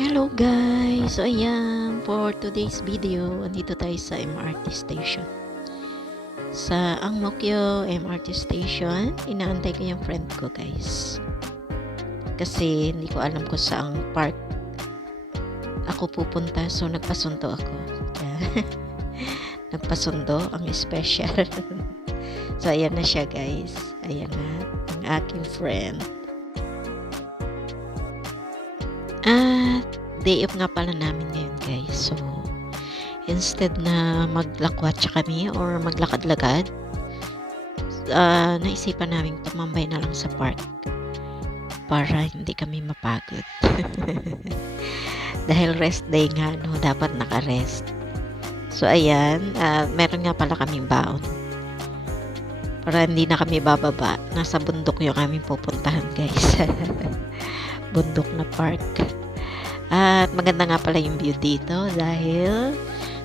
Hello guys! So ayan, for today's video, andito tayo sa MRT station. Sa Ang Mo Kio MRT station, inaantay ko yung friend ko guys. Kasi hindi ko alam kung saang park ako pupunta, so nagpasundo ako. Yeah. Nagpasundo, ang special. So ayan na siya guys. Ayan na, ang aking friend. At day off nga pala namin ngayon guys. So instead na maglakwatsa kami or maglakad-lakad, naisipan namin tumambay na lang sa park para hindi kami mapagod. Dahil rest day nga, no, dapat naka-rest. So ayan, meron nga pala kaming baon para hindi na kami bababa. Nasa bundok yung aming pupuntahan guys. Bundok na park. At maganda nga pala yung view dito dahil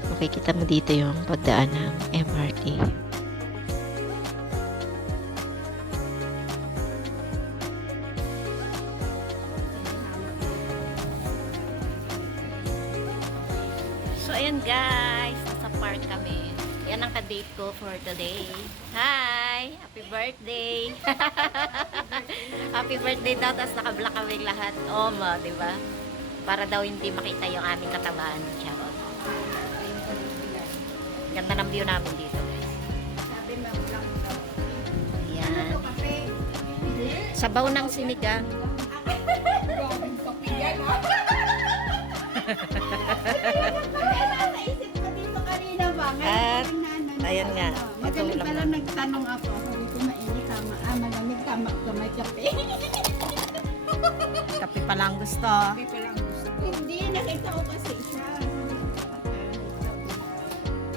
makikita mo dito yung pagdaan ng MRT. So ayan guys, nasa park kami. Yan ang ka-date ko for today. Hi! Happy birthday! Happy birthday daw, tapos naka-black kami lahat. Oh, di ba? Para daw hindi makita yung aming katabaan. Charot. Ganda ng view namin dito guys. Ayan. Sabaw ng sinigang. At ayan nga. Magaling pala nagtanong ako. Sabi ko mainit tama. Malamig tama ko may kape. Kape pa lang gusto. Hindi, nakita ko kasi siya.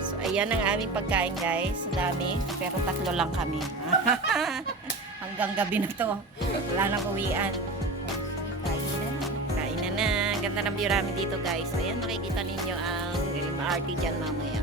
So ayan ang aming pagkain guys. Dami. Pero 3 lang kami. Hanggang gabi na to. Wala nang uwian. Kain na na. Ganda ng view namin dito guys. Ayan, makikita ninyo ang MRT dyan mamaya.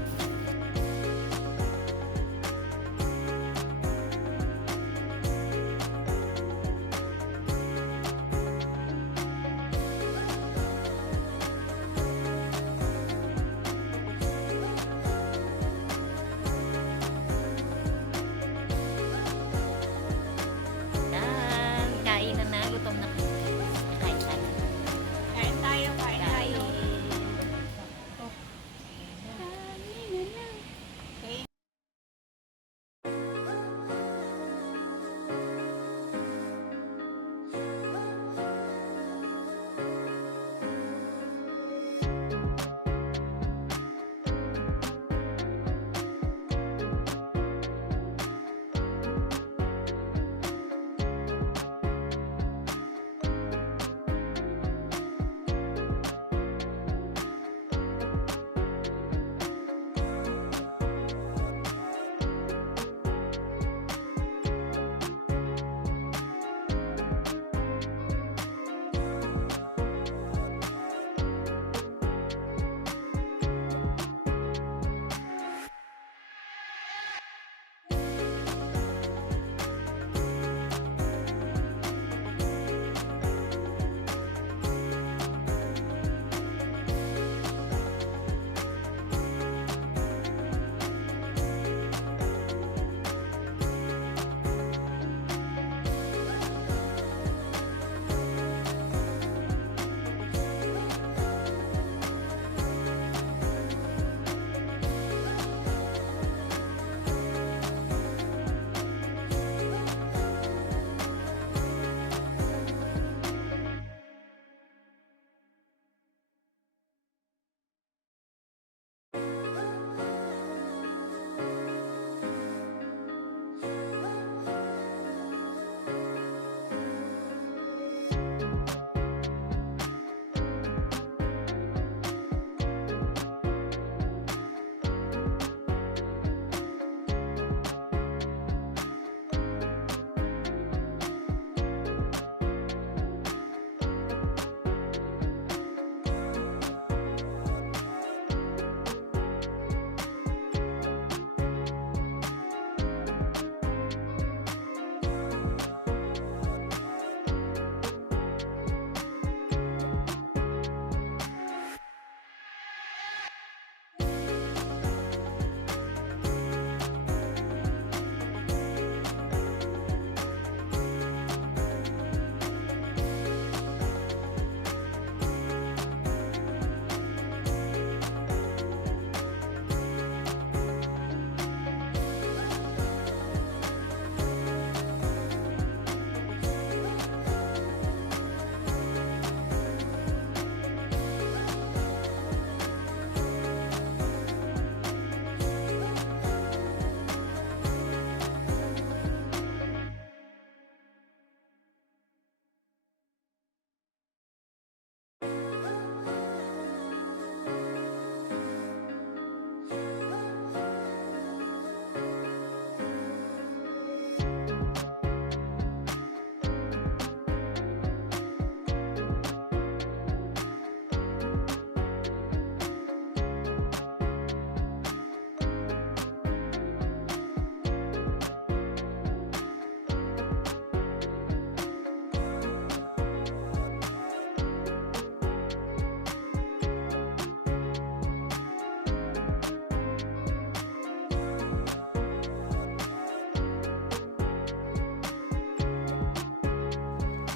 Yan, kain na na. Gutom na. Kain tayo. Kain tayo, kain tayo.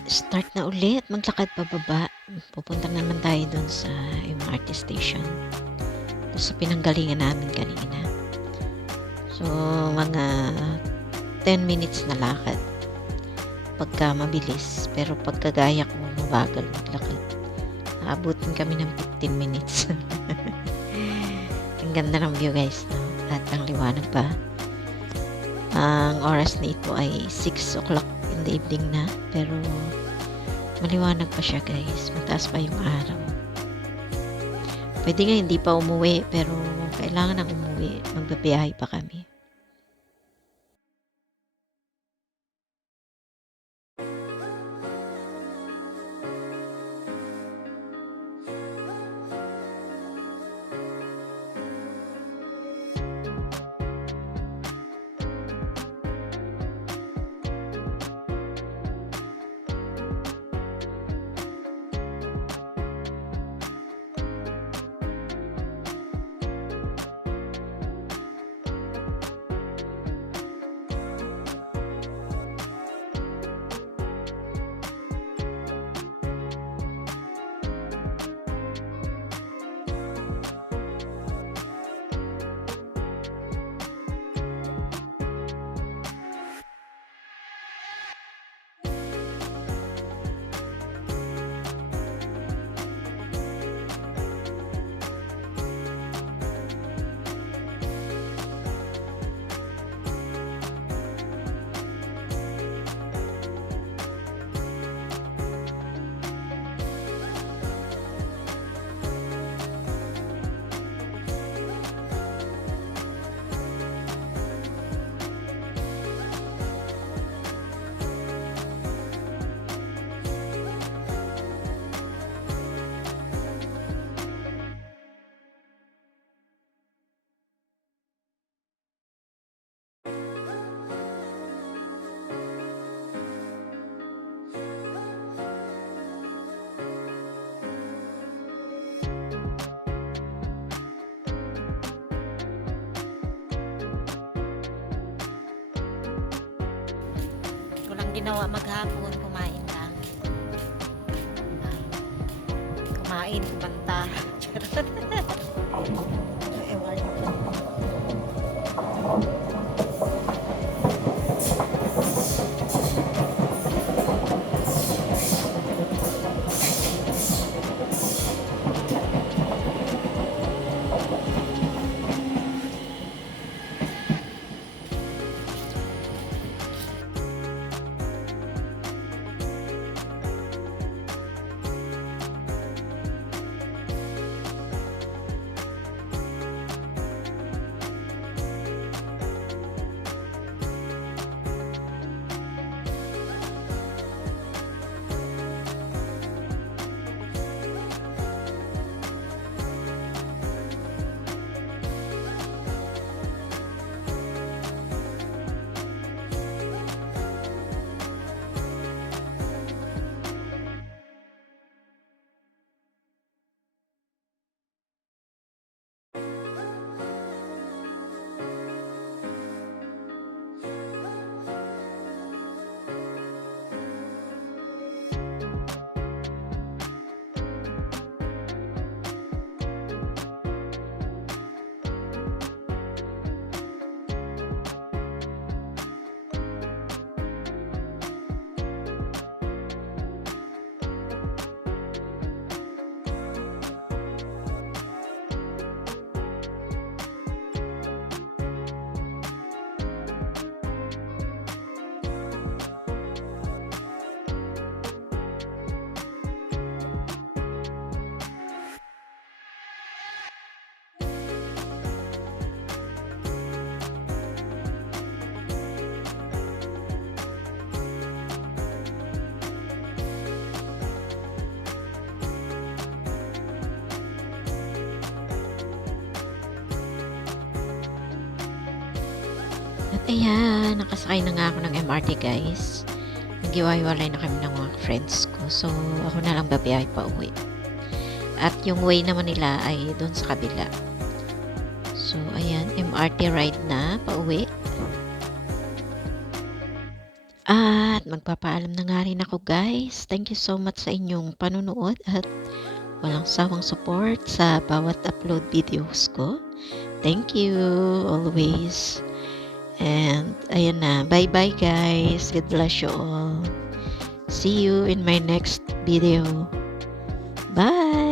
start na ulit, maglakad pababa. Pupunta naman tayo doon sa MRT station. Doon sa pinanggalingan namin kanina. So, mga 10 minutes na lakad. Pagka mabilis. Pero pagka gaya ko, mabagal maglakad. Aabutin kami ng 15 minutes. Ang ganda ng view guys. No? At ang liwanag pa. Ang oras na ito ay 6 o'clock in the evening na. Pero maliwanag pa siya guys. Mataas pa yung araw. Pwede nga hindi pa umuwi. Pero kailangan ng umuwi. Magbabiyahe pa kami. Ginawa maghapon, kumain lang. Kumain, kumanta. At ayan, nakasakay na nga ako ng MRT guys. Nagiwaiwalay na kami ng mga friends ko. So, ako na lang babiyahe pa uwi. At yung way naman nila ay doon sa kabila. So, ayan, MRT ride na pa uwi. At At magpapaalam na nga rin ako guys. Thank you so much sa inyong panunood at walang sawang support sa bawat upload videos ko. Thank you always. And ayan na. Bye-bye guys. God bless you all. See you in my next video. Bye!